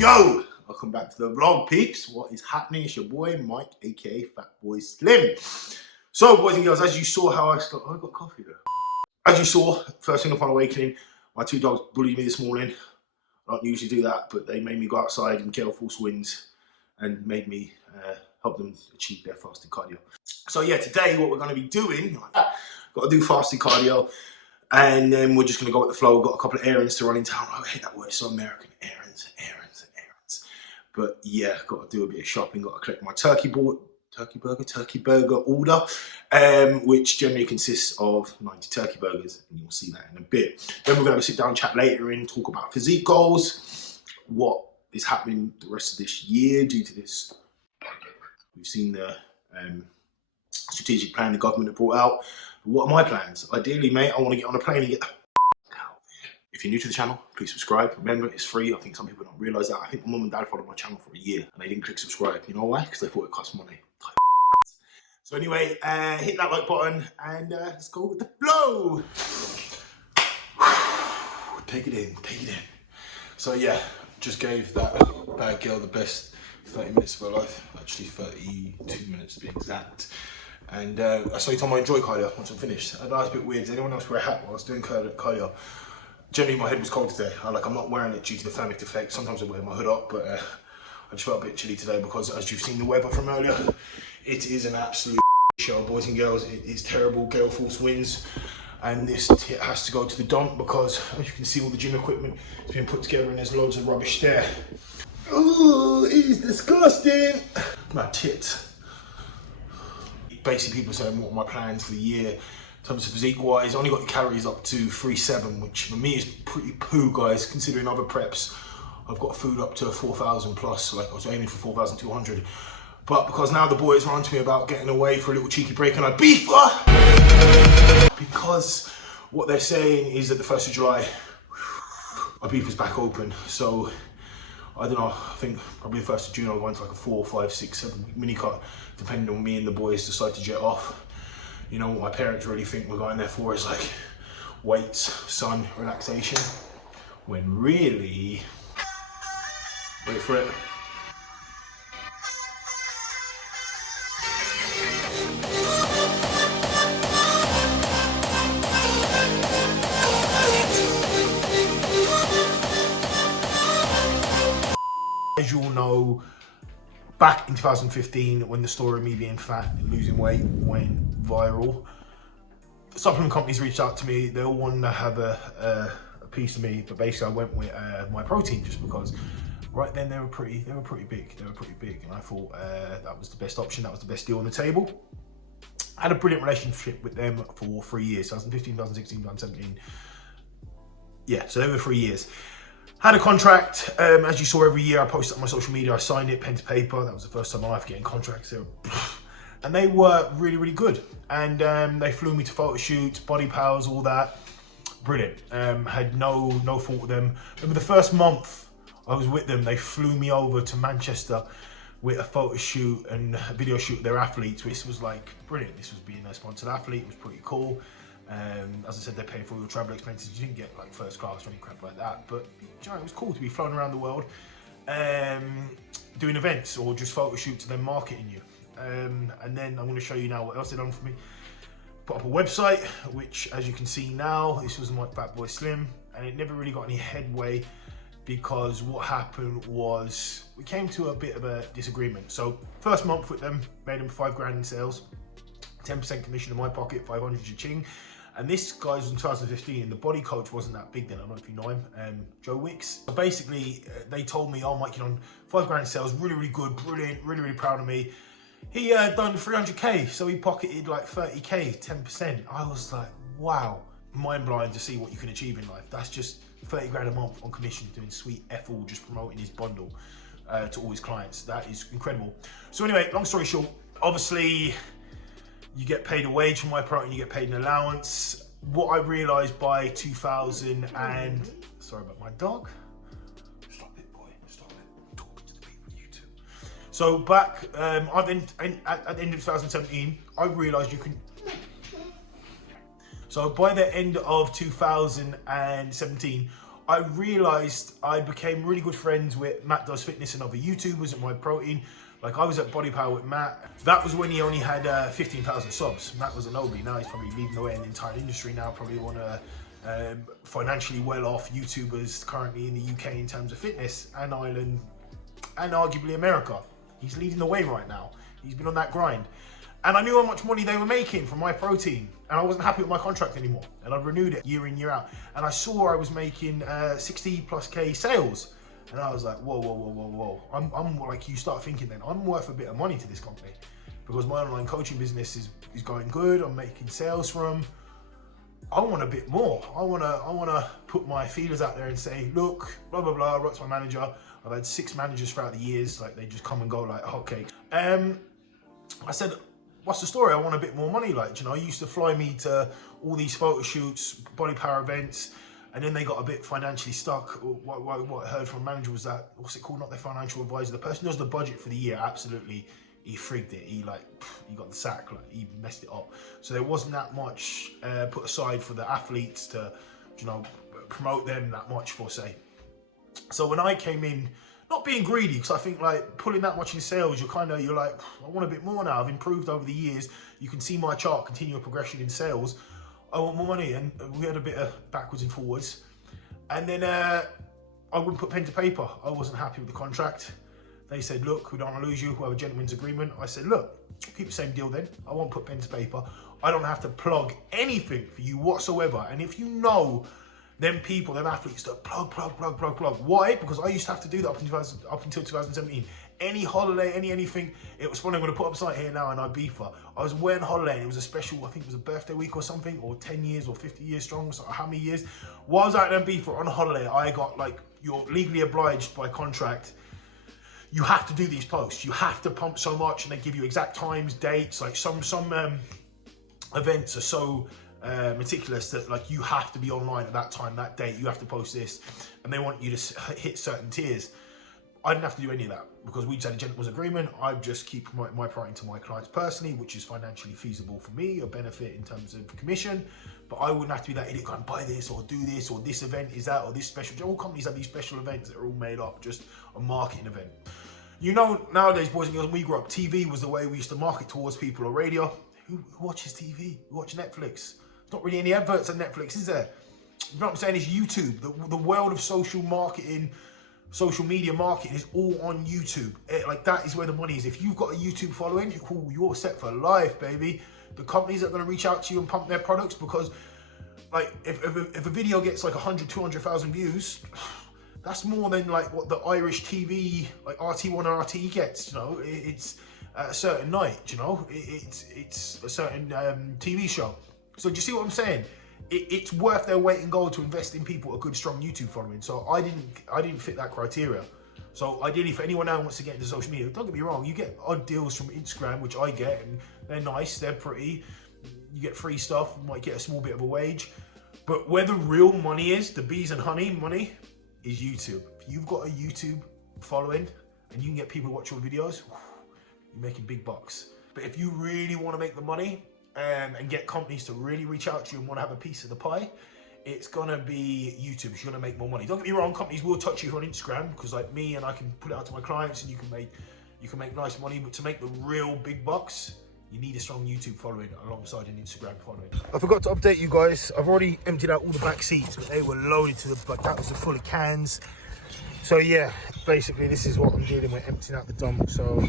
Yo, welcome back to the vlog, peeps. What is happening? It's your boy Mike, aka Fatboy Slim. So, boys and girls, as you saw how I got coffee there. As you saw, first thing upon awakening, my two dogs bullied me this morning. I don't usually do that, but they made me go outside in gale force winds and made me help them achieve their fasted cardio. So yeah, today what we're going to be doing, got to do fasted cardio, and then we're just going to go with the flow. We've got a couple of errands to run in town. I hate that word, it's so American. Errands. But yeah, got to do a bit of shopping. Got to collect my turkey burger order, which generally consists of 90 turkey burgers, and you'll see that in a bit. Then we're going to have a sit down chat later and talk about physique goals, what is happening the rest of this year due to this. We've seen the strategic plan the government have brought out. But what are my plans? Ideally, mate, I want to get on a plane and get the out. If you're new to the channel, please subscribe. Remember, it's free. I think some people don't realise that. I think my mum and dad followed my channel for a year and they didn't click subscribe. You know why? Because they thought it cost money. So anyway, hit that like button and let's go with the flow. Take it in, take it in. So yeah, just gave that bad girl the best 30 minutes of her life. Actually 32 minutes to be exact. And I saw you told me I enjoy cardio once I'm finished. I know it's a bit weird. Does anyone else wear a hat while I was doing cardio? Generally my head was cold today. I'm not wearing it due to the thermic effect. Sometimes I wear my hood up, but I just felt a bit chilly today because as you've seen the weather from earlier, it is an absolute show, boys and girls. It is terrible, gale force winds. And this tit has to go to the dump because as you can see all the gym equipment has been put together and there's loads of rubbish there. Oh, it is disgusting. My tit. Basically people saying what are my plans for the year. In terms of physique wise, I only got the calories up to 3.7, which for me is pretty poo, guys, considering other preps. I've got food up to 4,000 plus, like I was aiming for 4,200. But because now the boys run to me about getting away for a little cheeky break and I beef because what they're saying is that the 1st of July, my beef is back open. So I don't know, I think probably the 1st of June I'll go into like a 4, 5, 6, 7 week mini cut, depending on me and the boys decide to jet off. You know what my parents really think we're going there for is like weights, sun, relaxation, when really, wait for it. As you all know, back in 2015, when the story of me being fat and losing weight went viral, supplement companies reached out to me. They all wanted to have a piece of me, but basically I went with my protein just because right then they were pretty big. And I thought that was the best option. That was the best deal on the table. I had a brilliant relationship with them for 3 years, 2015, 2016, 2017. Yeah, so they were 3 years. Had a contract, as you saw every year I posted on my social media, I signed it pen to paper. That was the first time in my life getting contracts. And they were really good. And they flew me to photo shoots, body powers, all that. Brilliant. Had no fault with them. Remember the first month I was with them, they flew me over to Manchester with a photo shoot and a video shoot of their athletes, which was like brilliant. This was being a sponsored athlete, it was pretty cool. As I said, they paid for all your travel expenses. You didn't get like first class or any crap like that, but you know, it was cool to be flown around the world, doing events or just photo shoots and then marketing you. And then I'm going to show you now what else they've done for me. Put up a website, which as you can see now, this was my Fatboy Slim, and it never really got any headway because what happened was we came to a bit of a disagreement. So first month with them, made them 5 grand in sales, 10% commission in my pocket, 500 cha-ching. And this guy's in 2015, and the body coach wasn't that big then. I don't know if you know him, Joe Wicks. So basically, they told me, oh, Mike, you know, 5 grand in sales, really good, brilliant, really proud of me. He done 300K, so he pocketed like 30K, 10%. I was like, wow, mind blowing to see what you can achieve in life. That's just 30 grand a month on commission, doing sweet F all, just promoting his bundle to all his clients. That is incredible. So anyway, long story short, obviously, you get paid a wage from my protein, you get paid an allowance. What I realized by 2000 and, sorry about my dog. Stop it, boy, stop it. Talking to the people, you too. So back, at the end of 2017, I realized you can, so by the end of 2017, I realized I became really good friends with Matt Does Fitness and other YouTubers at My Protein. Like I was at Body Power with Matt. That was when he only had 15,000 subs. Matt was a nobody. Now he's probably leading the way in the entire industry now. Probably one of financially well-off YouTubers currently in the UK in terms of fitness and Ireland and arguably America. He's leading the way right now. He's been on that grind. And I knew how much money they were making from My Protein, and I wasn't happy with my contract anymore. And I renewed it year in, year out. And I saw I was making 60+K sales. And I was like, whoa, whoa, whoa, whoa, whoa. I'm like, you start thinking then, I'm worth a bit of money to this company because my online coaching business is going good. I'm making sales from. I want a bit more. I wanna put my feelers out there and say, look, blah, blah, blah, I wrote to my manager. I've had 6 managers throughout the years. Like they just come and go like hotcakes. I said, what's the story? I want a bit more money. Like, you know, you used to fly me to all these photo shoots, Body Power events, and then they got a bit financially stuck. What I heard from a manager was that, what's it called? Not their financial advisor. The person who does the budget for the year, absolutely, he frigged it. He got the sack, like he messed it up. So there wasn't that much put aside for the athletes to, you know, promote them that much for say. So when I came in, not being greedy, because I think like pulling that much in sales, you're like, I want a bit more now. I've improved over the years. You can see my chart, continual progression in sales. I want more money, and we had a bit of backwards and forwards. And then I wouldn't put pen to paper. I wasn't happy with the contract. They said, look, we don't want to lose you. We'll have a gentleman's agreement. I said, look, keep the same deal then. I won't put pen to paper. I don't have to plug anything for you whatsoever. And if you know them people, them athletes that plug. Why? Because I used to have to do that up until 2017. Any holiday, anything, it was funny. I'm going to put up a site here now in Ibiza. I was away on holiday and it was a special, I think it was a birthday week or something, or 10 years or 50 years strong, so how many years. While I was out in Ibiza on holiday, I got like, you're legally obliged by contract. You have to do these posts. You have to pump so much, and they give you exact times, dates. Like some events are so meticulous that like you have to be online at that time, that date. You have to post this, and they want you to hit certain tiers. I didn't have to do any of that because we just had a gentleman's agreement. I just keep promoting my product to my clients personally, which is financially feasible for me, a benefit in terms of commission. But I wouldn't have to be that idiot going buy this or do this, or this event is that, or this special. All companies have these special events that are all made up, just a marketing event. You know, nowadays, boys and girls, when we grew up, TV was the way we used to market towards people, or radio. Who watches TV? Who watch Netflix? There's not really any adverts on Netflix, is there? You know what I'm saying? It's YouTube. The world of social marketing, social media marketing is all on YouTube. Like that is where the money is. If you've got a YouTube following, you're set for life, baby. The companies are going to reach out to you and pump their products because, like, if a video gets like 100, 200,000 views, that's more than like what the Irish TV, like RT1 or RTE gets. You know, it's at a certain night. You know, it's a certain TV show. So do you see what I'm saying? It's worth their weight in gold to invest in people with a good, strong YouTube following. So I didn't fit that criteria. So ideally, for anyone now who wants to get into social media, don't get me wrong, you get odd deals from Instagram, which I get, and they're nice, they're pretty. You get free stuff, you might get a small bit of a wage. But where the real money is, the bees and honey money, is YouTube. If you've got a YouTube following and you can get people to watch your videos, you're making big bucks. But if you really want to make the money and get companies to really reach out to you and want to have a piece of the pie, it's gonna be YouTube. You're gonna make more money. Don't get me wrong, companies will touch you on Instagram because like me, and I can put it out to my clients and you can make nice money, but to make the real big bucks, you need a strong YouTube following alongside an Instagram following. I forgot to update you guys. I've already emptied out all the back seats, but they were loaded to the back. That was full of cans. So yeah, basically this is what I'm dealing with, emptying out the dump. So,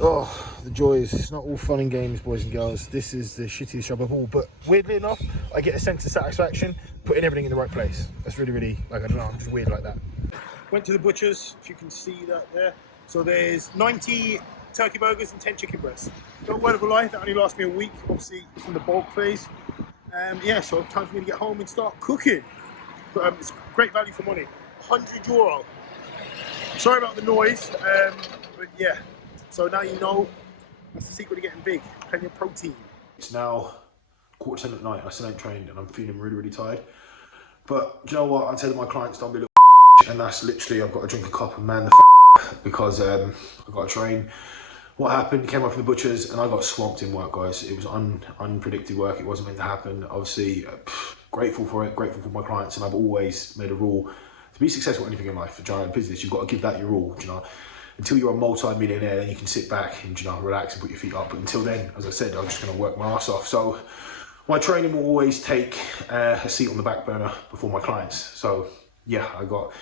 oh, the joys. It's not all fun and games, boys and girls. This is the shittiest job of all. But weirdly enough, I get a sense of satisfaction putting everything in the right place. That's really, really, like, I don't know, I'm just weird like that. Went to the butcher's, if you can see that there. So there's 90 turkey burgers and 10 chicken breasts. Don't word of a lie, that only lasts me a week, obviously from the bulk phase. Yeah, so time for me to get home and start cooking. But it's great value for money. €100. Sorry about the noise, but yeah. So now you know, that's the secret to getting big, plenty of protein. It's now 10:15 at night, I still ain't trained and I'm feeling really, really tired. But do you know what, I tell my clients, don't be a little and that's literally, I've got to drink a cup and man the because I've got to train. What happened, came up from the butchers and I got swamped in work, guys. It was unpredicted work, it wasn't meant to happen. Obviously, grateful for it, grateful for my clients, and I've always made a rule to be successful in anything in life, for giant business, you've got to give that your all, you know. Until you're a multi-millionaire, then you can sit back and, you know, relax and put your feet up. But until then, as I said, I'm just going to work my ass off. So my training will always take a seat on the back burner before my clients. So yeah, I got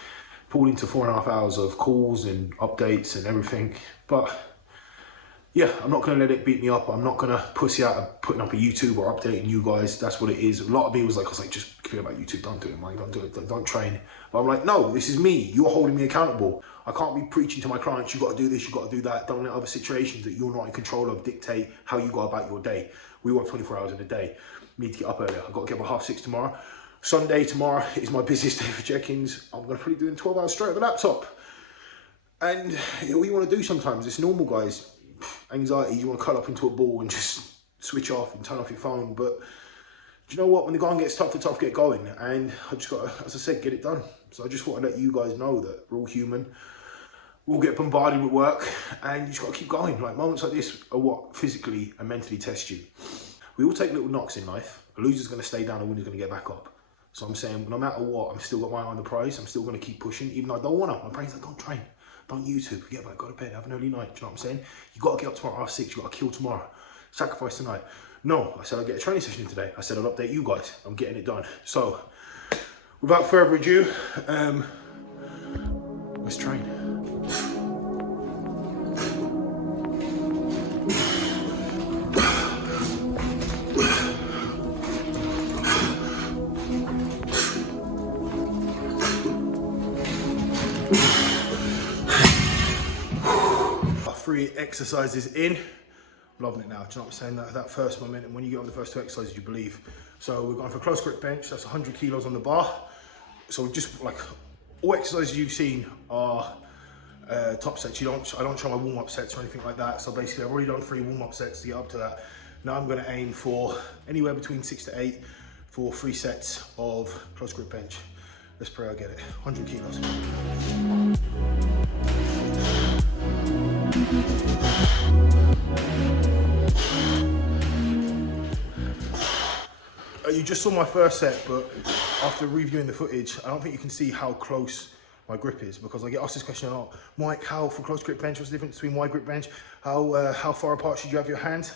pulled into 4.5 hours of calls and updates and everything. But yeah, I'm not going to let it beat me up. I'm not going to pussy out of putting up a YouTube or updating you guys. That's what it is. A lot of me was like, just forget about YouTube. Don't do it, Mike. Don't do it. Don't train. But I'm like, no, this is me. You're holding me accountable. I can't be preaching to my clients, you got to do this, you got to do that. Don't let other situations that you're not in control of dictate how you go about your day. We work 24 hours in a day. Need to get up earlier. I've got to get up at 6:30 tomorrow. Sunday tomorrow is my busiest day for check-ins. I'm going to be doing 12 hours straight on the laptop. And you know, what you want to do sometimes, it's normal, guys. Anxiety, you want to curl up into a ball and just switch off and turn off your phone. But do you know what? When the going gets tough, the tough get going. And I just got to, as I said, get it done. So I just want to let you guys know that we're all human. We'll get bombarded with work and you just got to keep going. Like moments like this are what physically and mentally test you. We all take little knocks in life. A loser's going to stay down, a winner's going to get back up. So I'm saying, no matter what, I'm still got my eye on the prize. I'm still going to keep pushing, even though I don't want to. My brain's like, don't train, don't YouTube, forget about it, go to bed, have an early night. Do you know what I'm saying? You got to get up tomorrow after 6, you got to kill tomorrow. Sacrifice tonight. No, I said I'll get a training session in today. I said I'll update you guys. I'm getting it done. So, without further ado, let's train. Three exercises in, loving it now. Do you know what I'm saying? That first momentum, when you get on the first 2 exercises, you believe. So we're going for close grip bench. That's 100 kilos on the bar. So just like all exercises you've seen are top sets. I don't show my warm-up sets or anything like that. So basically, I've already done 3 warm-up sets to get up to that. Now I'm going to aim for anywhere between 6 to 8 for 3 sets of close grip bench. Let's pray I get it. 100 kilos. You just saw my first set, but after reviewing the footage, I don't think you can see how close my grip is, because I get asked this question a lot. Mike, how for close grip bench, what's the difference between wide grip bench? How far apart should you have your hands?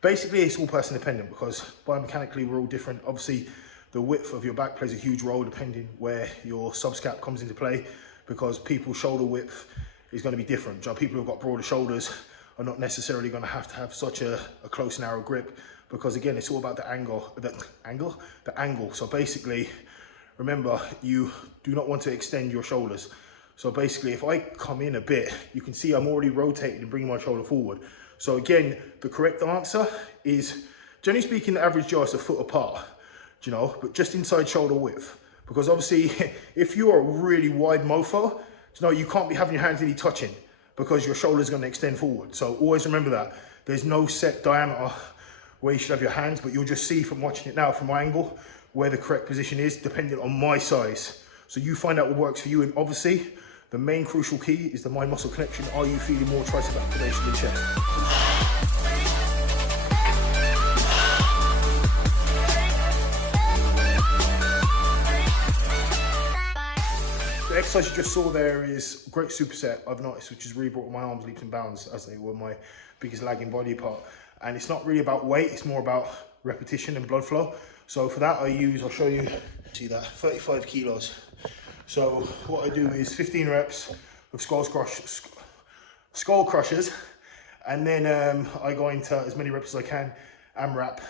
Basically, it's all person dependent, because biomechanically we're all different. Obviously, the width of your back plays a huge role depending where your subscap comes into play, because people's shoulder width is going to be different. People who've got broader shoulders are not necessarily going to have such a close, narrow grip, because again, it's all about the angle. So basically, remember, you do not want to extend your shoulders. So basically, if I come in a bit, you can see I'm already rotating and bringing my shoulder forward. So again, the correct answer is, generally speaking, the average jaw is a foot apart, you know, but just inside shoulder width. Because obviously, if you're a really wide mofo, you can't be having your hands really touching, because your shoulder's going to extend forward. So always remember that. There's no set diameter where you should have your hands, but you'll just see from watching it now from my angle where the correct position is, depending on my size. So you find out what works for you, and obviously the main crucial key is the mind muscle connection. Are you feeling more tricep activation than chest? The exercise you just saw there is a great superset I've noticed, which has really brought my arms leaps and bounds, as they were my biggest lagging body part. And it's not really about weight, it's more about repetition and blood flow. So for that I'll show you, see that, 35 kilos. So what I do is 15 reps of skull crushers, and then I go into as many reps as I can, AMRAP,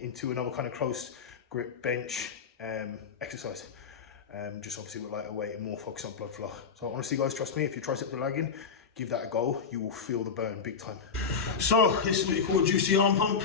into another kind of close grip bench exercise. Just obviously with lighter weight and more focus on blood flow. So honestly, guys, trust me, if your triceps are lagging, give that a go. You will feel the burn big time. So this is what you call a juicy arm pump.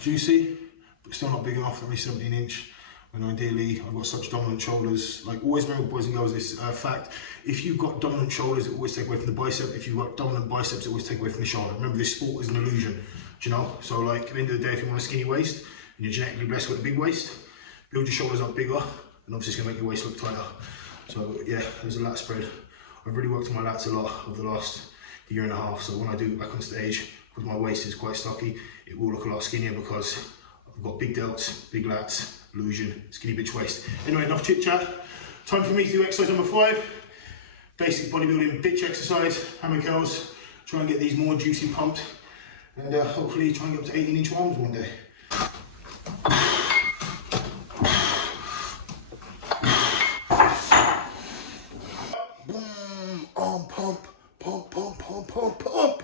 Juicy, but still not big enough. Only 17-inch. When ideally I've got such dominant shoulders. Like, always remember, boys and girls, this fact: if you've got dominant shoulders, it always take away from the bicep. If you've got dominant biceps, it always take away from the shoulder. Remember, this sport is an illusion. Do you know? So like, at the end of the day, if you want a skinny waist and you're genetically blessed with a big waist, build your shoulders up bigger, and obviously it's gonna make your waist look tighter. So yeah, there's a lat spread. I've really worked on my lats a lot over the last year and a half. So when I do back on stage, because my waist is quite stocky, it will look a lot skinnier, because I've got big delts, big lats, illusion, skinny bitch waist. Anyway, enough chit chat. Time for me to do exercise number 5. Basic bodybuilding bitch exercise, hammer curls. Try and get these more juicy pumped. And hopefully try and get up to 18-inch arms one day. Boom, arm pump, pump, pump, pump, pump, pump.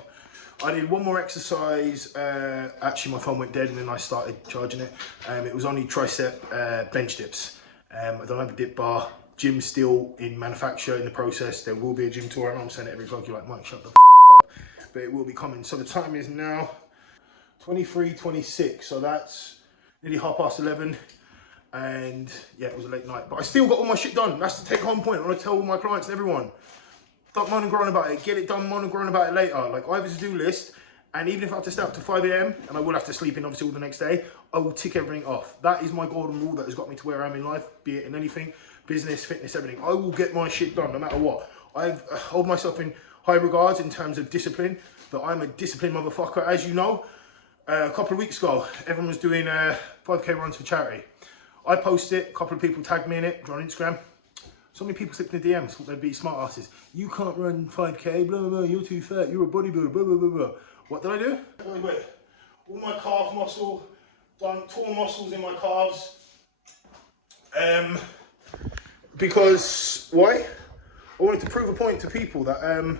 I did one more exercise. Actually, my phone went dead and then I started charging it. It was only tricep bench dips. I don't have a dip bar. Gym's still in manufacture, in the process. There will be a gym tour. I know I'm saying it every vlog. You're like, Mike, shut the f up. But it will be coming. So the time is now 23:26. So that's nearly 11:30. And yeah, it was a late night. But I still got all my shit done. That's the take home point. I want to tell all my clients and everyone. Stop moan and groan about it. Get it done, moan and groan about it later. Like, I have a to-do list. And even if I have to stay up to 5 AM, and I will have to sleep in obviously all the next day, I will tick everything off. That is my golden rule that has got me to where I am in life, be it in anything, business, fitness, everything. I will get my shit done no matter what. I hold myself in high regards in terms of discipline, but I'm a disciplined motherfucker. As you know, a couple of weeks ago, everyone was doing 5K runs for charity. I posted it, a couple of people tagged me in it on Instagram. So many people slipped in the DMs, thought they'd be smart asses. You can't run 5K, blah, blah, blah, you're too fat, you're a bodybuilder, blah, blah, blah, blah. What did I do? Wait. All my calf muscle, done torn muscles in my calves. Because, why? I wanted to prove a point to people that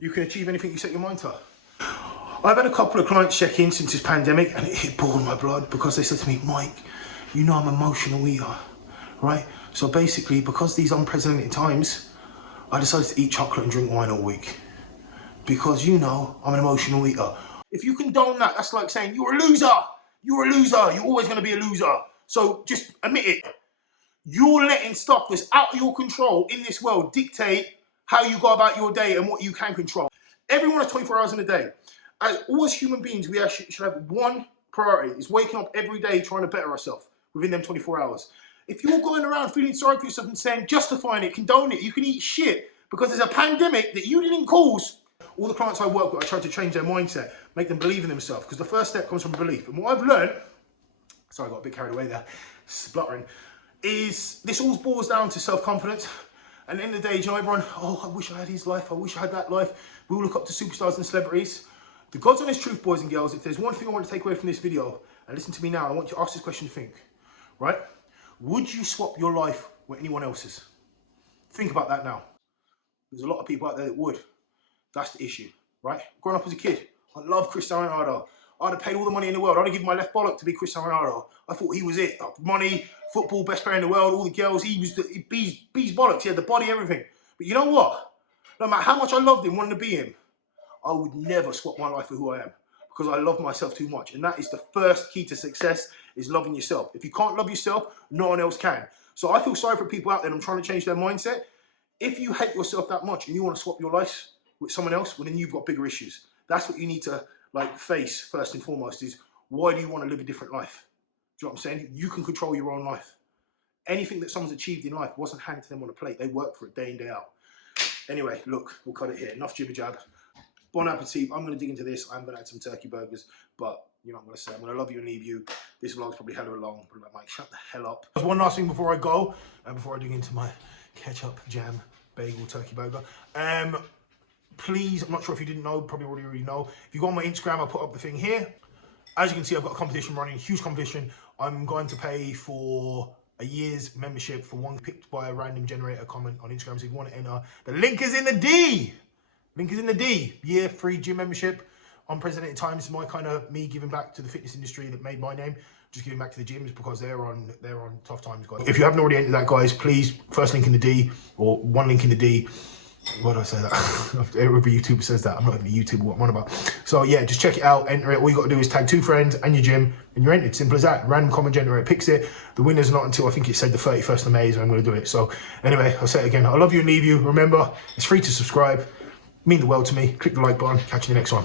you can achieve anything you set your mind to. I've had a couple of clients check in since this pandemic and it boiled my blood because they said to me, Mike, you know I'm an emotional eater, right? So basically, because these unprecedented times, I decided to eat chocolate and drink wine all week. Because you know, I'm an emotional eater. If you condone that, that's like saying, you're a loser. You're a loser. You're always going to be a loser. So just admit it. You're letting stuff that's out of your control in this world dictate how you go about your day and what you can control. Everyone has 24 hours in a day. As all as human beings, we actually should have one priority. It's waking up every day trying to better ourselves within them 24 hours. If you're going around feeling sorry for yourself and saying, justifying it, condone it, you can eat shit because there's a pandemic that you didn't cause. All the clients I work with, I try to change their mindset, make them believe in themselves, because the first step comes from belief. And what I've learned, sorry, I got a bit carried away there, spluttering, is this all boils down to self-confidence. And at the end of the day, you know, everyone, oh, I wish I had his life, I wish I had that life. We all look up to superstars and celebrities. The God's honest truth, boys and girls, if there's one thing I want to take away from this video, and listen to me now, I want you to ask this question to think, right? Would you swap your life with anyone else's? Think about that now. There's a lot of people out there that would. That's the issue, right? Growing up as a kid, I love Cristiano Ronaldo. I'd have paid all the money in the world. I'd have given my left bollock to be Cristiano Ronaldo. I thought he was it. Money, football, best player in the world, all the girls. He was the bee's bollocks. He had the body, everything. But you know what? No matter how much I loved him, wanted to be him, I would never swap my life for who I am because I love myself too much. And that is the first key to success, is loving yourself. If you can't love yourself, no one else can. So I feel sorry for people out there and I'm trying to change their mindset. If you hate yourself that much and you want to swap your life with someone else, well, then you've got bigger issues. That's what you need to face first and foremost, is why do you want to live a different life? Do you know what I'm saying? You can control your own life. Anything that someone's achieved in life wasn't handed to them on a plate. They worked for it day in, day out. Anyway, look, we'll cut it here. Enough jibber jab. Bon appetit. I'm going to dig into this. I'm going to add some turkey burgers, but you know what I'm going to say. I'm going to love you and leave you. This vlog's probably hell of a long, but like, Mike, shut the hell up. There's one last thing before I go, before I dig into my ketchup, jam, bagel, turkey burger. Please, I'm not sure if you didn't know, probably already know. If you go on my Instagram, I'll put up the thing here. As you can see, I've got a competition running, huge competition. I'm going to pay for a year's membership for one picked by a random generator comment on Instagram. So if you want to enter, the link is in the D. Link is in the D. Year free gym membership. Unprecedented times, my kind of me giving back to the fitness industry that made my name. Just giving back to the gyms because they're on tough times, guys. If you haven't already entered that, guys, please, first link in the D or one link in the D. Why do I say that? Every YouTuber says that. I'm not even a YouTuber, what I'm on about. So yeah, just check it out, enter it. All you got to do is tag 2 friends and your gym, and you're entered. Simple as that. Random comment generator picks it. The winner's not until, I think it said the 31st of May is when I'm going to do it. So anyway, I'll say it again. I love you and leave you. Remember, it's free to subscribe. It means the world to me. Click the like button. Catch you in the next one.